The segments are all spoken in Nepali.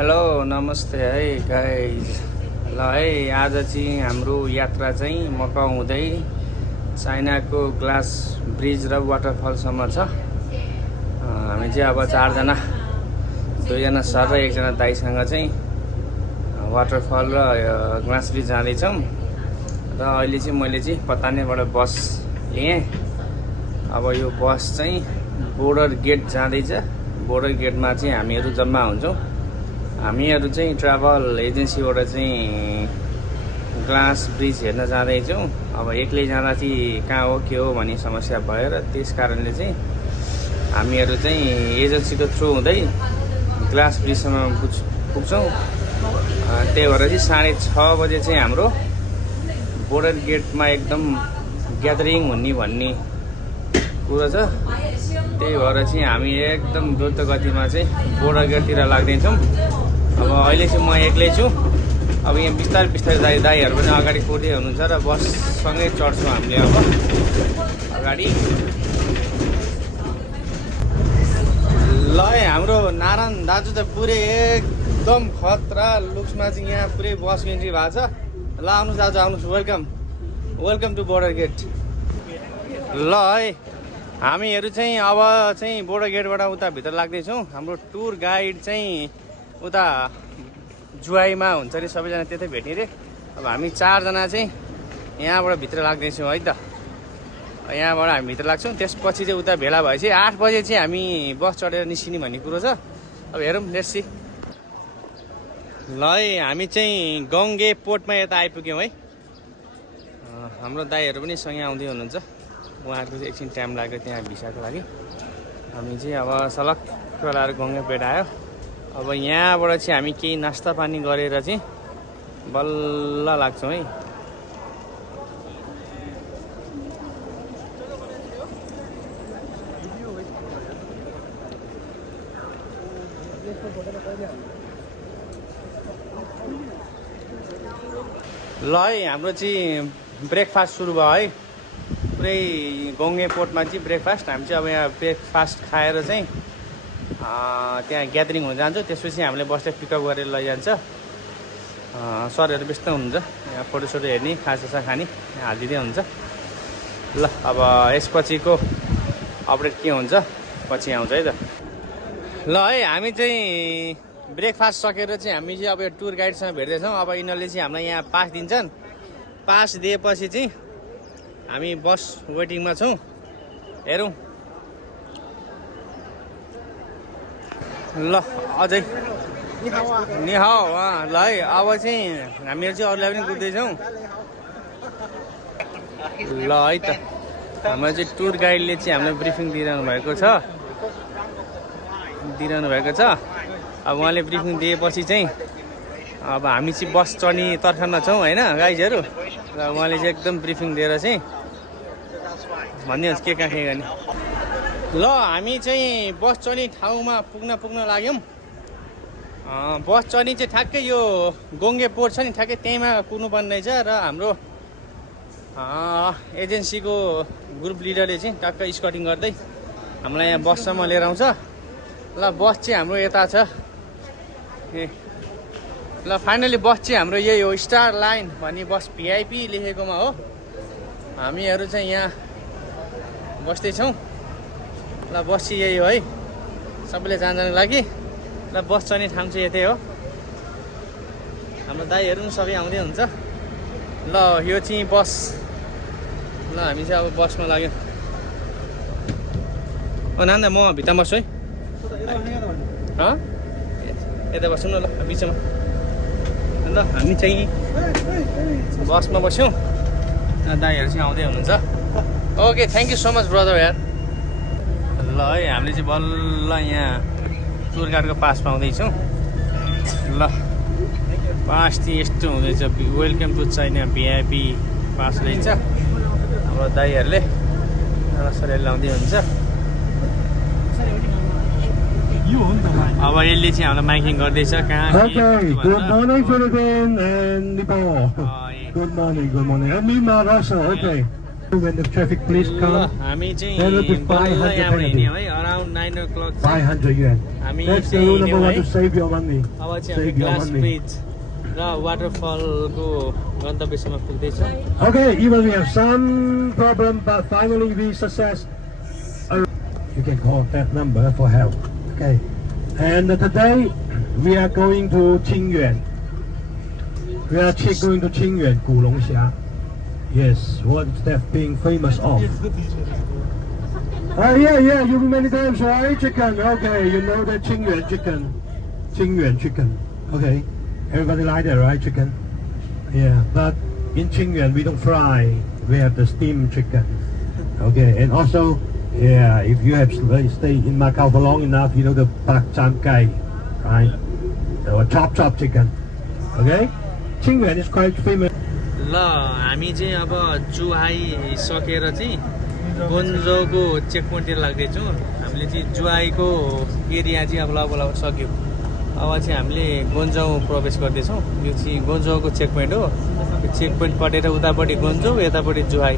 हेलो नमस्ते है गाइज। ल है आज चाहिँ हाम्रो यात्रा चाहिँ मकाउ हुँदै चाइनाको ग्लास ब्रिज र वाटरफलसम्म छ। हामी चाहिँ अब 4 जना, 2 जना सर र 1 जना दाइसँग चाहिँ वाटरफल र ग्लास ब्रिज जाँदैछौँ। र अहिले चाहिँ मैले चाहिँ पतानेबाट बस लिएँ। अब यो बस चाहिँ बोर्डर गेट जाँदैछ। बोर्डर गेटमा चाहिँ हामीहरू जम्मा हुन्छौँ। हामीहरू चाहिँ ट्राभल एजेन्सीबाट चाहिँ ग्लास ब्रिज हेर्न जाँदैछौँ। अब एक्लै जाँदा चाहिँ कहाँ हो के हो भन्ने समस्या भएर त्यस कारणले चाहिँ हामीहरू चाहिँ एजेन्सीको थ्रु हुँदै ग्लास ब्रिजसम्म पुग्छौँ। त्यही भएर चाहिँ 6:30 बजे चाहिँ हाम्रो बोर्डर गेटमा एकदम ग्यादरिङ हुने भन्ने कुरो छ। त्यही भएर चाहिँ हामी एकदम द्रुत गतिमा चाहिँ बोर्डर गेटतिर लाग्दैछौँ। अब अहिले चाहिँ म एक्लै छु। अब यहाँ बिस्तारै दाइहरू पनि अगाडि कुर्दै हुनुहुन्छ र बससँगै चढ्छौँ हामीले अब अगाडि। ल हाम्रो नारायण दाजु त पुरै एकदम खतरा लुक्समा चाहिँ यहाँ पुरै बस इन्ट्री भएको छ। ल आउनुहोस् दाजु, आउनुहोस्, वेलकम टु बोर्डर गेट। ल है हामीहरू चाहिँ अब चाहिँ बोर्डर गेटबाट उता भित्र लाग्दैछौँ। हाम्रो टुर गाइड चाहिँ उता जुवाईमा हुन्छ अरे, सबैजना त्यतै भेट्ने रे। अब हामी 4 जना चाहिँ यहाँबाट भित्र लाग्दैछौँ है त। यहाँबाट हामी भित्र लाग्छौँ। त्यसपछि चाहिँ उता भेला भएपछि 8 बजे चाहिँ हामी बस चढेर निस्किने भन्ने कुरो छ। अब हेरौँ, लेट्स सी। ल है हामी चाहिँ गङ्गे पोर्टमा यता आइपुग्यौँ है। हाम्रो दाइहरू पनि सँगै आउँदै हुनुहुन्छ। उहाँहरूको चाहिँ एकछिन टाइम लाग्यो त्यहाँ भिसाको लागि। हामी चाहिँ अब सलक्क लाएर गङ्गे पेट आयो। अब यहाँबाट चाहिँ हामी केही नास्ता पानी गरेर चाहिँ बल्ल लाग्छौँ है। ल है हाम्रो चाहिँ ब्रेकफास्ट सुरु भयो है। पुरै गङ्गे पोर्टमा चाहिँ ब्रेकफास्ट। हामी चाहिँ अब यहाँ ब्रेकफास्ट खाएर चाहिँ त्यहाँ ग्यादरिङ हुन जान्छौँ। त्यसपछि हामीले बसलाई पिकअप गरेर लैजान्छ। सरहरू व्यस्त हुनुहुन्छ, यहाँ फोटोसोटो हेर्ने, खाजा खाने यहाँ हालिदिँदै हुन्छ। ल अब यसपछिको अपडेट के हुन्छ पछि आउँछ है त। ल है हामी चाहिँ ब्रेकफास्ट सकेर चाहिँ हामी चाहिँ अब यो टुर गाइडसँग भेट्दैछौँ। अब यिनीहरूले चाहिँ हामीलाई यहाँ पास दिन्छन्। पास दिएपछि चाहिँ हामी बस वेटिङमा छौँ। हेरौँ ल अझै निहाओ। ल है अब चाहिँ हामीहरू चाहिँ अरूलाई पनि कुद्दैछौँ। ल है त हाम्रो चाहिँ टुर गाइडले चाहिँ हामीलाई ब्रिफिङ दिइरहनु भएको छ। अब उहाँले ब्रिफिङ दिएपछि चाहिँ अब हामी चाहिँ बस चढ्ने तर्खरमा छौँ होइन गाइजहरू। र उहाँले चाहिँ एकदम ब्रिफिङ दिएर चाहिँ भनिदिनुहोस् के कहाँ के गर्ने। ल हामी चाहिँ बस चढ्ने ठाउँमा पुग्न लाग्यौँ। बस चढ्ने चाहिँ ठ्याक्कै यो गङ्गे पोर्ट छ नि, ठ्याक्कै त्यहीँमा कुद्नुपर्ने रहेछ। र हाम्रो एजेन्सीको ग्रुप लिडरले चाहिँ टक्क स्कटिङ गर्दै हामीलाई यहाँ बससम्म लिएर आउँछ। ल बस चाहिँ हाम्रो यता छ। ल फाइनली बस चाहिँ हाम्रो यही हो, स्टार लाइन भन्ने बस, भिआइपी लेखेकोमा हो। हामीहरू चाहिँ यहाँ बस्दैछौँ। ल बस चाहिँ यही हो है, सबैले जानको लागि। र बस चढ्ने ठाउँ चाहिँ यतै हो। हाम्रो दाइहरू पनि सबै आउँदै हुन्छ। ल यो चाहिँ बस। ल हामी चाहिँ अब बसमा लाग्यौँ। नान्दा म भित्रमा बस्छु है। यता बस्छौँ न ल बिचमा। ल हामी चाहिँ बसमा बस्यौँ। दाइहरू चाहिँ आउँदै हुनुहुन्छ। Okay, thank you so much brother यार। ल है हामीले चाहिँ बल्ल यहाँ टुर गाइडको पास पाउँदैछौँ। ल पास चाहिँ यस्तो हुँदैछ, welcome to China VIP pass रहेछ। हाम्रो दाइहरूले सरले लाउँदै हुन्छ। अब यसले चाहिँ हामीलाई माइकिङ गर्दैछ कहाँ। Good morning Philippines and Nepal. Good morning and me Maharashtra. Okay. When the traffic police ल come, हामी चाहिँ there will be बल्ल 500 यहाँबाट penalty. हिँड्यौँ है अराउन्ड 9 o'clock 500 yuan. हामी That's the चाहिँ rule number हिँड्यौँ one है to save your money. अब चाहिँ हामी Save your glass money. Bridge र वाटरफलको गन्तव्यसम्म पुग्दैछौँ Okay, even we have some problem, but finally we success. You can call that number for help. Okay, and today we are going to Qingyuan. We are going to Qingyuan, Gulongxia. Yes, what they've been famous of. Yeah, you've been many times, right? Chicken. Okay, you know the Qingyuan chicken. Qingyuan chicken. Okay, everybody like that, right? Chicken. Yeah, but in Qingyuan we don't fry. We have the steamed chicken. Okay, and also, yeah, if you have stayed in Macau for long enough, you know the bak chan kai, right? Or chop chicken. Okay, Qingyuan is quite famous. ल हामी चाहिँ अब जुहाई सकेर चाहिँ गोन्जोको चेक पोइन्टतिर लाग्दैछौँ हामीले चाहिँ जुहाईको एरिया चाहिँ अब लगभग सक्यो अब चाहिँ हामीले गोन्जो प्रवेश गर्दैछौँ यो चाहिँ गोन्जोको चेक पोइन्ट हो यो चेक पोइन्ट कटेर उतापट्टि गोन्जो यतापट्टि जुहाई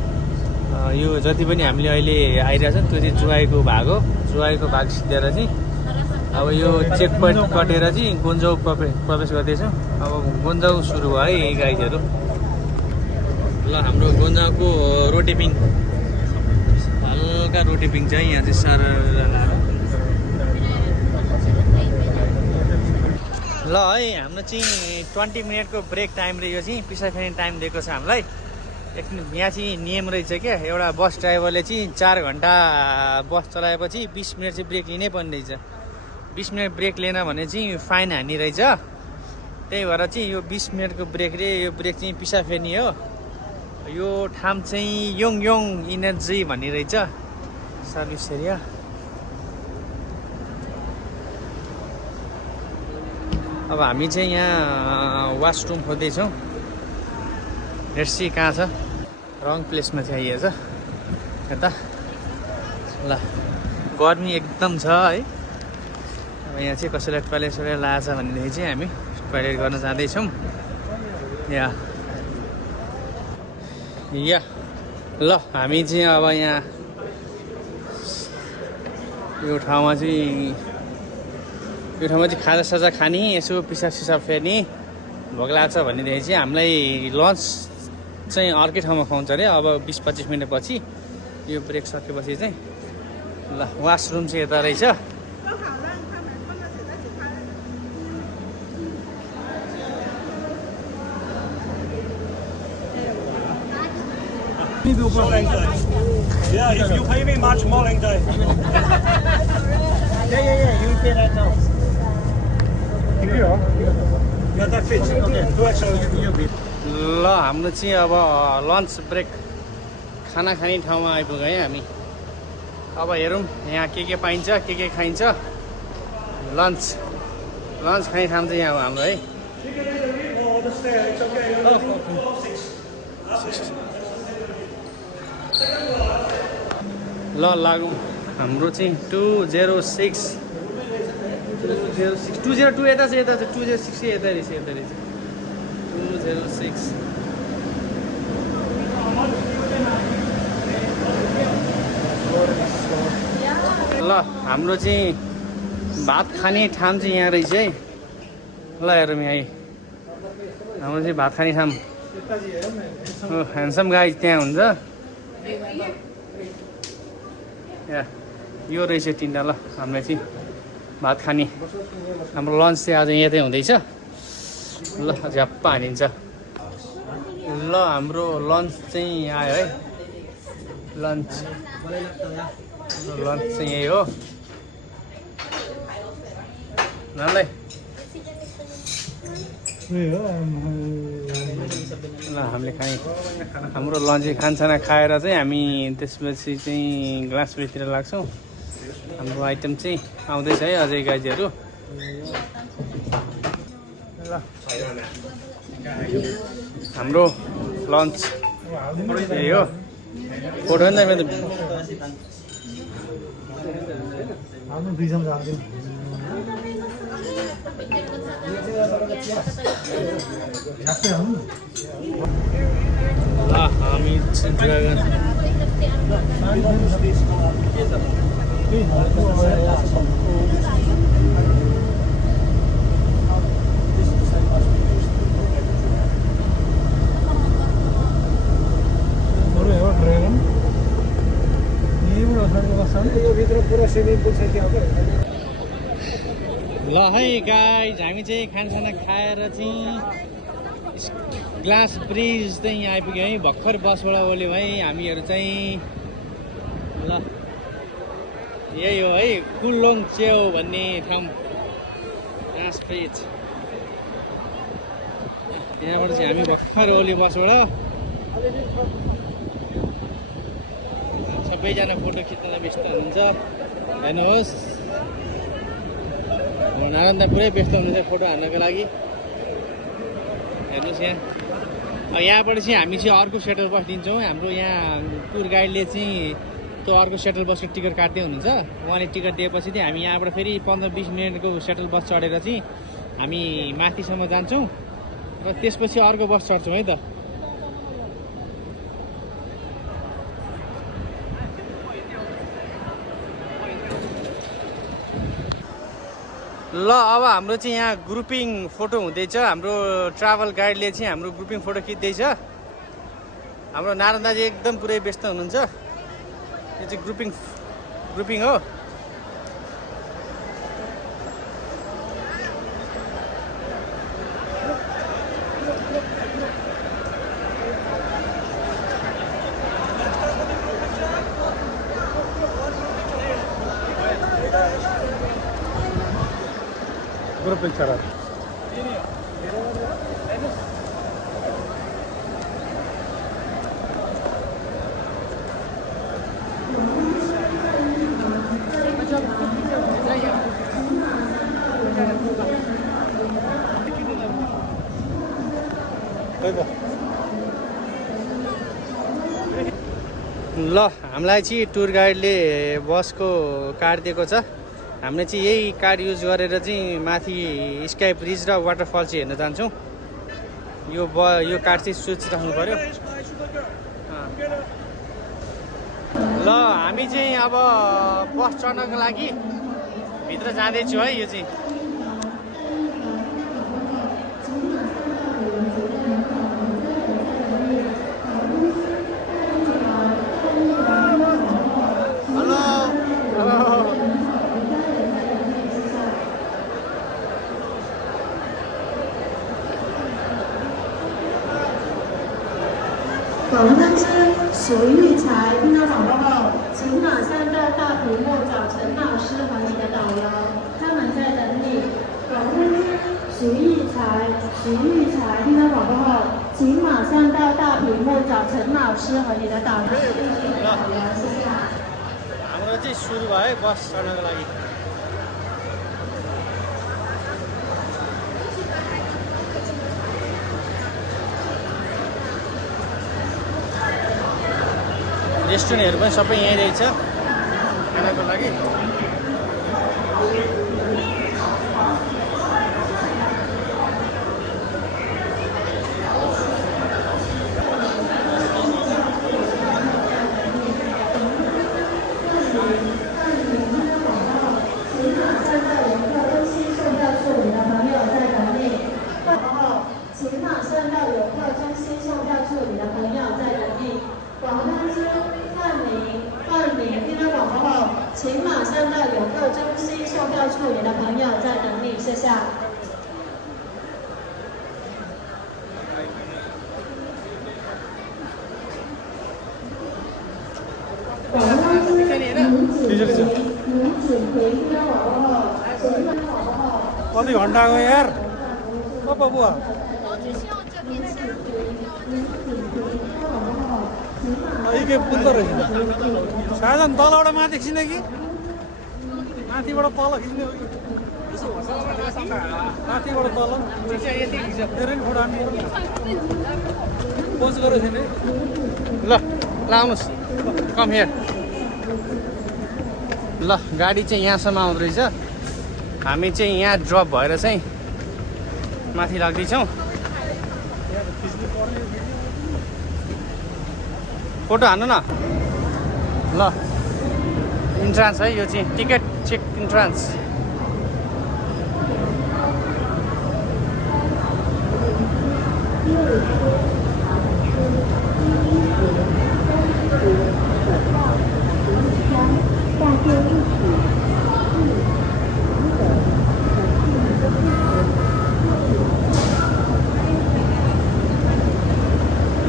यो जति पनि हामीले अहिले आइरहेछ त्यो चाहिँ जुहाईको भाग हो जुहाईको भाग सिधेर चाहिँ अब यो चेक पोइन्ट कटेर चाहिँ गोन्जो प्रवेश गर्दैछौँ अब गोन्जो सुरु भयो है गाइजहरू ल हाम्रो गोन्जाको रोटेपिङ हल्का रोटेपिङ चाहिँ यहाँ चाहिँ साह्रो ल है हाम्रो चाहिँ 20 मिनटको ब्रेक टाइम र यो चाहिँ पिछा फेर्ने टाइम दिएको छ हामीलाई यहाँ चाहिँ नियम रहेछ क्या एउटा बस ड्राइभरले चाहिँ 4 घन्टा बस चलाएपछि 20 मिनट चाहिँ ब्रेक लिनै पर्ने रहेछ 20 मिनट ब्रेक लिएन भने चाहिँ फाइन हान्ने रहेछ त्यही भएर चाहिँ यो 20 मिनटको ब्रेक रे यो ब्रेक चाहिँ पिछा फेर्ने हो यो ठाउँ चाहिँ योङ इनर्जी भन्ने रहेछ सर्भिस एरिया अब हामी चाहिँ यहाँ वासरुम खोज्दैछौँ हेर्सी कहाँ छ रङ प्लेसमा चाहिँ आइएछ यता ल गर्मी एकदम छ है अब यहाँ चाहिँ कसैलाई टोइलेट लागेछ भनेदेखि चाहिँ हामी टोइलेट गर्न जाँदैछौँ या ल हामी चाहिँ अब यहाँ यो ठाउँमा चाहिँ खाजासाजा खाने यसो पिसाब फेर्ने भोक लाग्छ भनेदेखि चाहिँ हामीलाई लन्च चाहिँ अर्कै ठाउँमा खुवाउँछ अरे अब 20-25 मिनटपछि यो ब्रेक सकेपछि चाहिँ ल वासरुम चाहिँ यता रहेछ Yeah, if you pay me much more than that. Yeah, you pay right now. Yeah, that fits. Okay. 2 extra. ल हाम्रो चाहिँ अब लन्च ब्रेक खाना खाने ठाउँमा आइपुग्यो है हामी अब हेरौँ यहाँ के पाइन्छ के खाइन्छ लन्च खाने ठाउँ चाहिँ यहाँ हो हाम्रो है ल लागौँ हाम्रो चाहिँ 206 202 यता छ 206 यता रहेछ 206 ल हाम्रो चाहिँ भात खाने ठाउँ चाहिँ यहाँ रहेछ है ल हेरौँ यहाँ हाम्रो चाहिँ भात खाने ठाउँ ह्यान्डसम गाई त्यहाँ हुन्छ यो रहेछ तिनवटा ल हामीलाई चाहिँ भात खाने हाम्रो लन्च चाहिँ आज यतै हुँदैछ ल झ्याप्पा हानिन्छ ल हाम्रो लन्च चाहिँ आयो है लन्च चाहिँ यही हो ल हामीले खाने हाम्रो लन्च खानसाना खाएर चाहिँ हामी त्यसपछि चाहिँ ग्लास ब्रिजतिर लाग्छौँ हाम्रो आइटम चाहिँ आउँदैछ है अझै गाइजहरू ल हाम्रो लन्च यही हो फोटो नि त ल हामी ल है गाइज हामी चाहिँ खानासाना खाएर चाहिँ ग्लास ब्रिज चाहिँ यहाँ आइपुग्यो है भर्खर बसबाट ओल्यौँ है हामीहरू चाहिँ ल यही हो है कुलोङ च्याउ भन्ने ठाउँ ग्लास ब्रिज यहाँबाट चाहिँ हामी भर्खर ओल्यौँ बसबाट सबैजना फोटो खिच्नलाई व्यस्त हुनुहुन्छ हेर्नुहोस् नारायण पुरै व्यस्त हुनुहुन्छ फोटो हाल्नको लागि हेर्नुहोस् यहाँ यहाँबाट चाहिँ हामी चाहिँ अर्को सेटल बस दिन्छौँ हाम्रो यहाँ टुर गाइडले चाहिँ त्यो अर्को सेटल बसको टिकट काट्दै हुनुहुन्छ उहाँले टिकट दिएपछि चाहिँ हामी यहाँबाट फेरि 15-20 मिनटको सेटल बस चढेर चाहिँ हामी माथिसम्म जान्छौँ र त्यसपछि अर्को बस चढ्छौँ है त ल अब हाम्रो चाहिँ यहाँ ग्रुपिङ फोटो हुँदैछ हाम्रो ट्राभल गाइडले चाहिँ हाम्रो ग्रुपिङ फोटो खिच्दैछ हाम्रो नारायण दाजु एकदम पुरै व्यस्त हुनुहुन्छ यो चाहिँ ग्रुपिङ हो Grup bicara. ल हामीलाई चाहिँ टुर गाइडले बसको कार्ड दिएको छ हामीले चाहिँ यही कार्ड युज गरेर चाहिँ माथि स्काई ब्रिज र वाटरफल चाहिँ हेर्न जान्छौँ यो कार्ड चाहिँ सोचिराख्नु पर्यो ल हामी चाहिँ अब बस चढ्नको लागि भित्र जाँदैछु है यो चाहिँ广东之徐玉才听到广播后，请马上到大屏幕找陈老师和你的导游，他们在等你。广东之徐玉才听到广播后，请马上到大屏幕找陈老师和你的导游。谢谢。हाम्रो चाहिँ सुरु भयो बस चढ्नको लागि रेस्टुरेन्टहरू पनि सबै यहीँ रहेछ खानाको लागि请马上到游客中心售票处，你的朋友在等你，谢谢。कति घन्टा गयो यार बुवा के पुग्दो रहेछ साधन तलबाट माथि खिच्ने कि माथिबाट तल खिच्ने हो कि माथिबाट तल धेरै नि फोटो हान्नु पोज गरेको थिएँ ल आउनुहोस् कम हियर ल गाडी चाहिँ यहाँसम्म आउँदो रहेछ हामी चाहिँ यहाँ ड्रप भएर चाहिँ माथि लाग्दैछौँ फोटो हान्नु न ल इन्ट्रान्स है यो चाहिँ टिकट चेक इन्ट्रान्स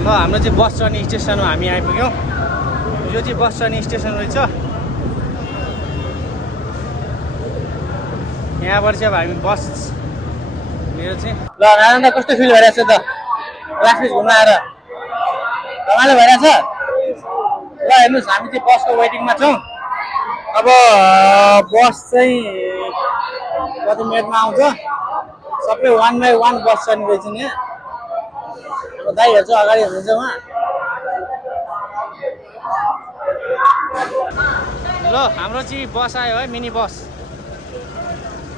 ल हाम्रो चाहिँ बस चढ्ने स्टेसनमा हामी आइपुग्यौँ यो चाहिँ बस चढ्ने स्टेसन रहेछ यहाँबाट चाहिँ अब हामी बस मेरो चाहिँ ल नारायण कस्तो फिल भइरहेछ त क्लासमेट घुम्न आएर रमाइलो भइरहेछ ल हेर्नुहोस् हामी चाहिँ बसको वेटिङमा छौँ अब बस चाहिँ कति मिनटमा आउँछ सबै 1 बाई 1 बस चढ्ने रहेछ नि यहाँ अब दाइहरू चाहिँ अगाडि हुनुहुन्छ उहाँ ल हाम्रो चाहिँ बस आयो है मिनी बस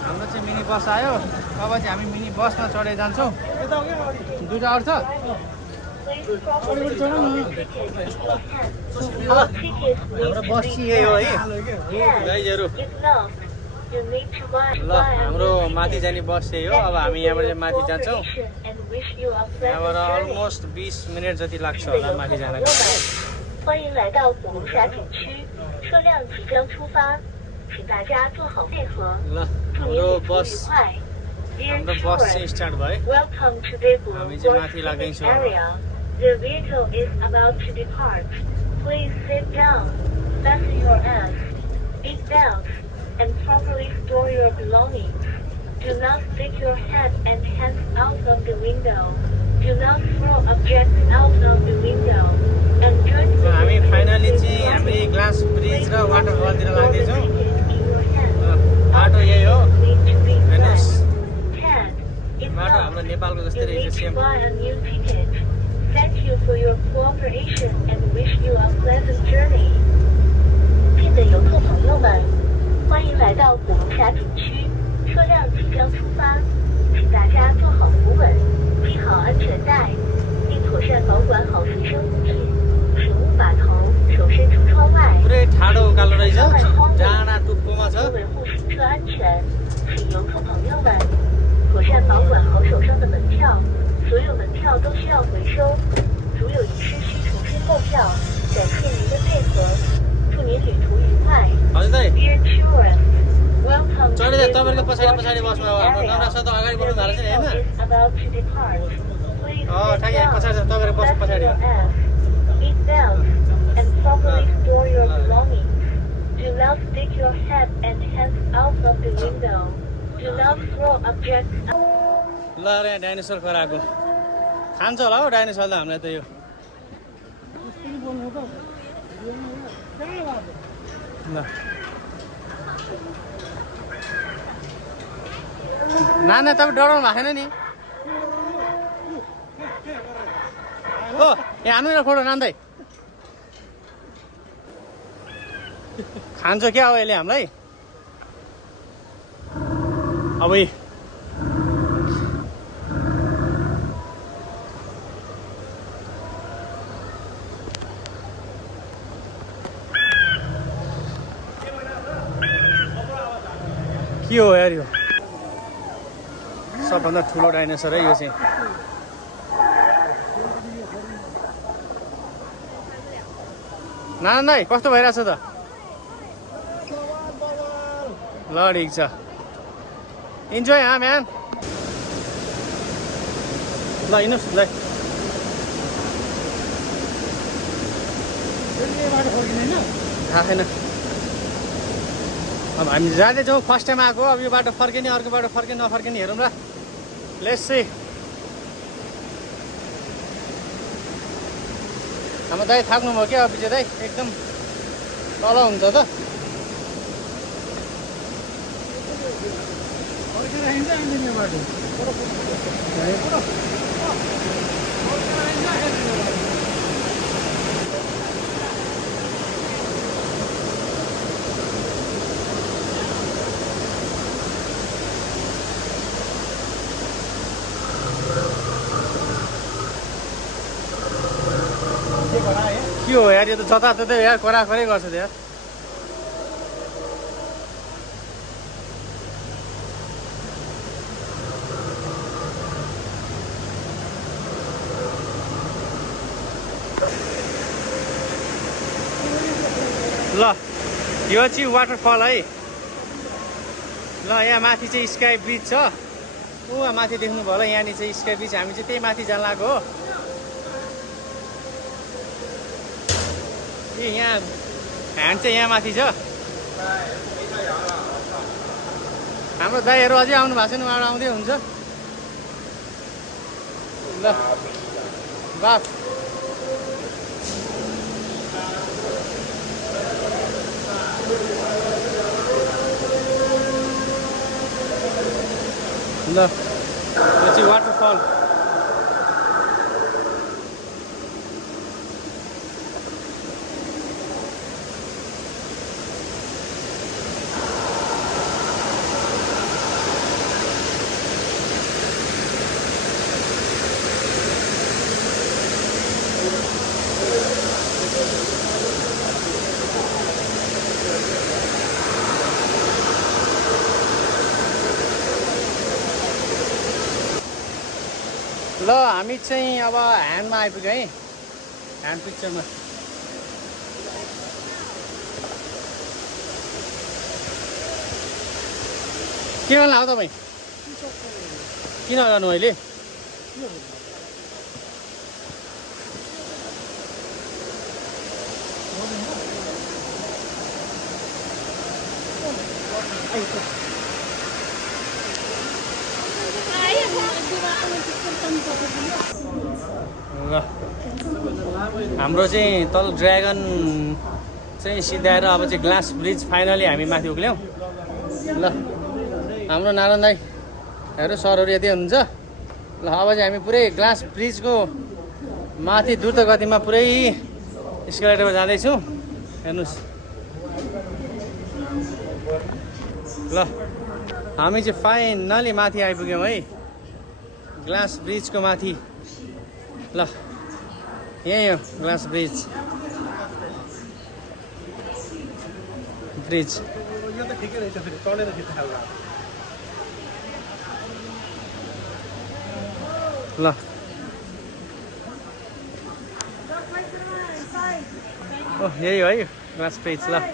हाम्रो चाहिँ मिनी बस आयो अब चाहिँ हामी मिनी बसमा चढेर जान्छौँ दुईवटा अरू छ हाम्रो बस चाहिँ यही हो है गाइजहरू ल हाम्रो माथि जाने बस चाहिँ हो अब हामी यहाँबाट चाहिँ माथि जान्छौँ यहाँबाट अलमोस्ट 20 मिनट जति लाग्छ होला माथि जानको 欢迎来到古龙峡景区，车辆即将出发，请大家做好配合， ल 祝您 हाम्रो 旅途 बस 愉快。Dear हाम्रो बस चाहिँ children, स्टार्ट भयो welcome to the हामी Gulong चाहिँ Gorge माथि लाग्दैछौँ area. The vehicle is about to depart. Please sit down, fasten your belts, seat belts, and properly store your belongings. Do not stick your head and hands out of the window. Do not throw objects out of the window. And good हामी फाइनली चाहिँ हामी ग्लास ब्रिज र वाटरफलतिर लाग्दैछौँ बाटो यही हो हेर्नुहोस् बाटो हाम्रो नेपालको जस्तै रहेछ same Thank you for your cooperation and wish you a pleasant journey. 亲的游客朋友们，欢迎来到古龙峡景区，车辆即将出发，请大家坐好扶稳，系好安全带，并妥善保管好随身物品，请勿把头、手伸出窗外。 पुरै ठाडो उकालो रहेछ डाँडा टुप्पोमा छ 为维护行车安全，请游客朋友们妥善保管好手上的门票，所有门票都需要回收，如有遗失需重新购票。感谢您的配合，祝您旅途愉快。 हजुर दाइ Dear children, welcome to चढेर the तपाईँको Gulong पछाडि Gorge पछाडि बस्नु अब हाम्रो area. नम्रा सर त अगाडि बढ्नु भएको छ नि The होइन vehicle is about to depart. Please sit ठ्याक्कै down, पछाडि छ तपाईँको बस fasten पछाडि your हो belts, seat belts, and properly store your belongings. Do not stick your head and hands out of the window. Do not throw objects out. ल र यहाँ डाइनोसर कराएको खान्छ होला हौ डाइनोसर त हामीलाई त यो ल नाना तपाईँ डराउनु भएको छैन नि हो यहाँ हान्नु न फोटो नान्दै खान्छ क्या हो यसले हामीलाई अब के हो यार यो सबभन्दा ठुलो डाइनोसर है यो चाहिँ नाना दाइ कस्तो भइरहेछ त ल ठिक छ इन्जोय हाँ म्यान ल हिँड्नुहोस् ल थाहा छैन अब हामी जाँदैछौँ फर्स्ट टाइम आएको अब यो बाटो फर्किने अर्को बाटो फर्किने नफर्किने हेरौँ ल लेट्स सी हाम्रो दाइ थाक्नुभयो क्या विजय दाइ एकदम तल हुन्छ त के के हो यार यो त जताततै यार कराखरै गर्छ यार ल यो चाहिँ वाटरफल है ल यहाँ माथि चाहिँ स्काई ब्रिज छ ऊ माथि देख्नु भयो होला यहाँनिर चाहिँ स्काई ब्रिज हामी चाहिँ त्यही माथि जान लागेको हो ए यहाँ ह्यान्ड चाहिँ यहाँ माथि छ हाम्रो दाइहरू अझै आउनु भएको छैन उहाँहरू आउँदै हुन्छ ल बाफ ल यो चाहिँ वाटरफल ल हामी चाहिँ अब ह्यान्डमा आइपुग्यो है ह्यान्ड पिक्चरमा के गर्नु हो तपाईँ किन गर्नु अहिले ल हाम्रो चाहिँ तल ड्र्यागन चाहिँ सिधाएर अब चाहिँ ग्लास ब्रिज फाइनली हामी माथि उक्ल्यौँ ल हाम्रो नारायण दाइहरू सरहरू यति हुनुहुन्छ ल अब चाहिँ हामी पुरै ग्लास ब्रिजको माथि द्रुत गतिमा पुरै स्केलेटरमा जाँदैछौँ हेर्नुहोस् ल हामी चाहिँ फाइनली माथि आइपुग्यौँ है ग्लास ब्रिजको माथि ल यही हो ग्लास ब्रिज यो त ठिकै रहेछ फेरि चढेर खिच्न खाल्ला ल ओ यही हो है ग्लास ब्रिज ल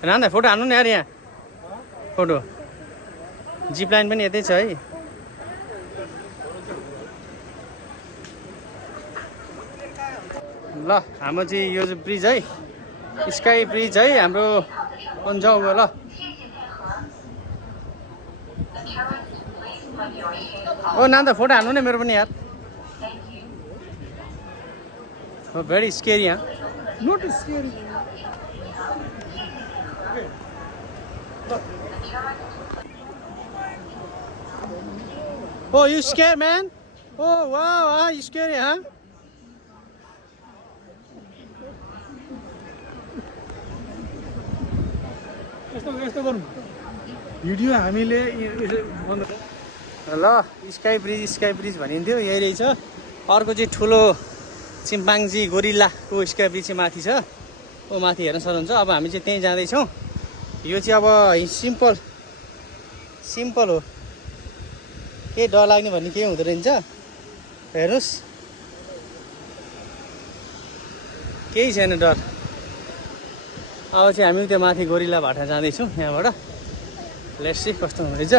रान्दा फोटो हान्नु नि यार यहाँ फोटो जिप लाइन पनि यतै छ है ल हाम्रो चाहिँ यो चाहिँ ब्रिज है स्काई ब्रिज है हाम्रो पन्जाउको ल ओ नान्दा फोटो हान्नु नि मेरो पनि यार भेरी स्केरी यहाँ note scary Oh, you scared, man? Oh, wow, you scary, huh? यस्तो गरौँ भिडियो हामीले ल स्काई ब्रिज भनिन्थ्यो यही रहेछ अर्को चाहिँ ठुलो चिम्पाङ्जी गोरिल्लाको स्काई ब्रिज चाहिँ माथि छ ओ माथि हेर्न सक्नुहुन्छ अब हामी चाहिँ त्यहीँ जाँदैछौँ यो चाहिँ अब सिम्पल हो केही डर लाग्ने भन्ने केही हुँदो रहेछ हेर्नुहोस् केही छैन डर अब चाहिँ हामी त्यो माथि गोरिल्ला भाटा जाँदैछौँ यहाँबाट लेट्स सी कस्तो हुँदैछ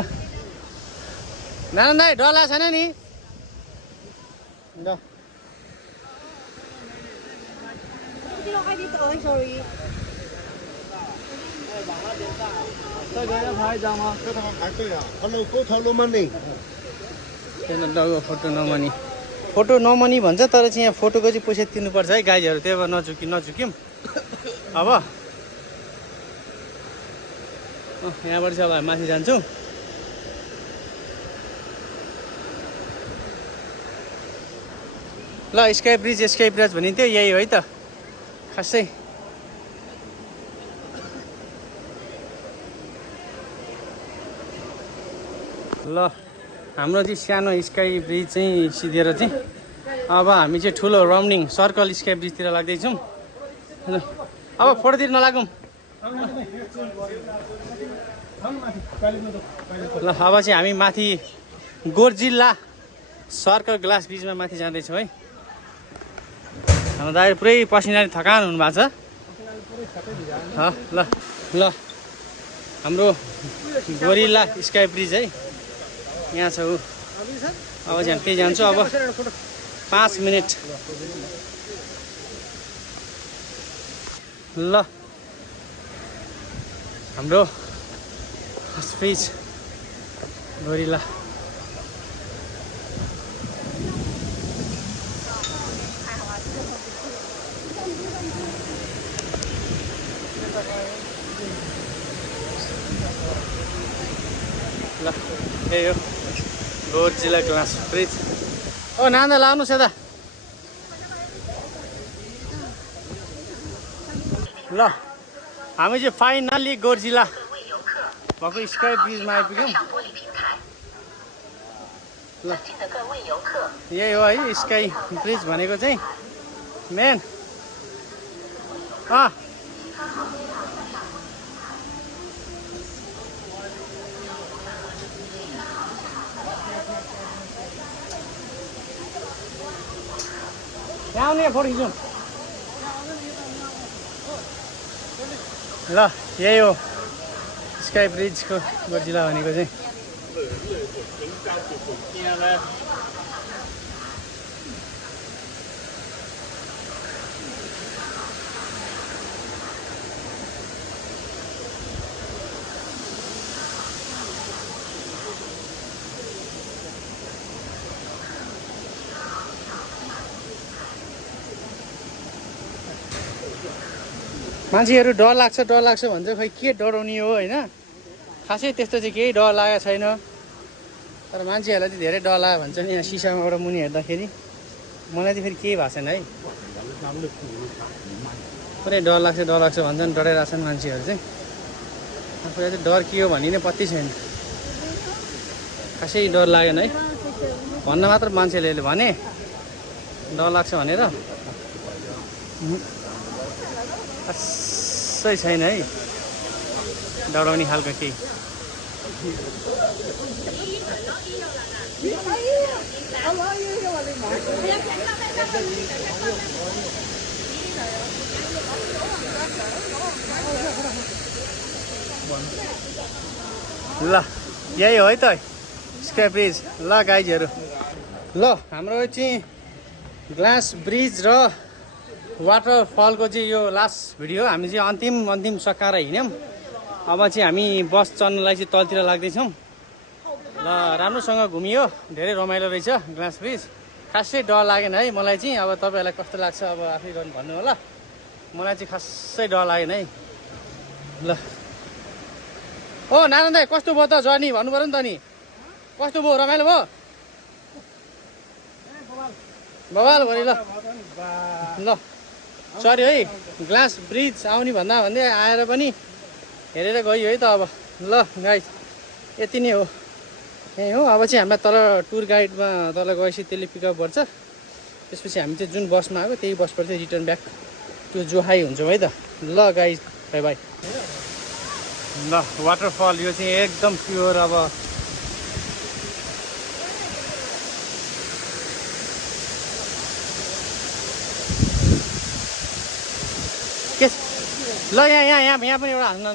नारायण दाइ डर लाग्छ छैन नि ल फोटो नमनी भन्छ तर चाहिँ यहाँ फोटोको चाहिँ पैसा तिर्नुपर्छ है गाइजहरू त्यही भएर नझुक्यौँ अब यहाँबाट चाहिँ अब हामी माथि जान्छौँ ल स्काई ब्रिज भनिन्थ्यो यही हो है त खासै ल हाम्रो चाहिँ सानो स्काई ब्रिज चाहिँ सिधेर चाहिँ अब हामी चाहिँ ठुलो राउन्डिङ सर्कल स्काई ब्रिजतिर लाग्दैछौँ। अब फोटोतिर नलागौँ। ल अब चाहिँ हामी माथि गोर्जिल्ला सर्कल ग्लास ब्रिजमा माथि जाँदैछौँ है। हाम्रो दाइ पुरै पसिना थकान हुनुभएको छ। ल ल हाम्रो गोरिल्ला स्काई ब्रिज है यहाँ छ ऊ। अब चाहिँ हामी त्यही जान्छौँ। अब 5 मिनट। ल हाम्रो फर्स्ट ब्रिज गोरिल्ला। ल यही हो गोर्जिल्ला ग्लास ब्रिज। ओ नान्दा लाउनुहोस् यता। ल हामी चाहिँ फाइनल्ली गोर्जिल्ला भएको स्काई ब्रिजमा आइपुग्यौँ। ल यही हो है स्काई ब्रिज भनेको चाहिँ मेन। यहाँ आउने फोटो खिचौँ। ल यही हो स्काई ब्रिजको गोर्जिल्ला भनेको चाहिँ। मान्छेहरू डर लाग्छ भन्छ, खै के डराउने हो होइन। खासै त्यस्तो चाहिँ केही डर लागेको छैन। तर मान्छेहरूलाई चाहिँ धेरै डर लाग्यो भन्छ नि। यहाँ सिसामाबाट मुनि हेर्दाखेरि मलाई चाहिँ फेरि केही भएको छैन है। पुरै डर लाग्छ भन्छन्, डराइरहेको छन् मान्छेहरू चाहिँ। आफूलाई चाहिँ डर के हो भन्ने नै पत्तै छैन। खासै डर लागेन है। भन्न मात्र मान्छेले भने डर लाग्छ भनेर खासै छैन है डराउने खालको केही। ल यही हो है त स्काई ब्रिज। ल गाइजहरू ल हाम्रो चाहिँ ग्लास ब्रिज र वाटरफलको चाहिँ यो लास्ट भिडियो। हामी चाहिँ अन्तिम सकाएर हिँड्यौँ। अब चाहिँ हामी बस चढ्नलाई चाहिँ तलतिर लाग्दैछौँ। ल राम्रोसँग घुमियो, धेरै रमाइलो रहेछ ग्लास ब्रिज। खासै डर लागेन है मलाई चाहिँ। अब तपाईँहरूलाई कस्तो लाग्छ अब आफै गर्नु भन्नु होला। मलाई चाहिँ खासै डर लागेन है। ल ओ नारायण दाइ कस्तो भयो त जर्नी भन्नु पऱ्यो नि त नि। कस्तो भयो, रमाइलो भयो? बवाल भयो ल। ल सरी है ग्लास ब्रिज आउने भन्दै आएर पनि हेरेर गयो है त। अब ल गाइड यति नै हो, यही हो। अब चाहिँ हामीलाई तल टुर गाइडमा तल गएपछि त्यसले पिकअप गर्छ। त्यसपछि हामी चाहिँ जुन बसमा आएको त्यही बसबाट चाहिँ रिटर्न ब्याक टु जोहाई हुन्छौँ है त। ल गाइड बाई बाई। ल वाटरफल यो चाहिँ एकदम प्योर। अब के ल यहाँ पनि एउटा हाल्नु।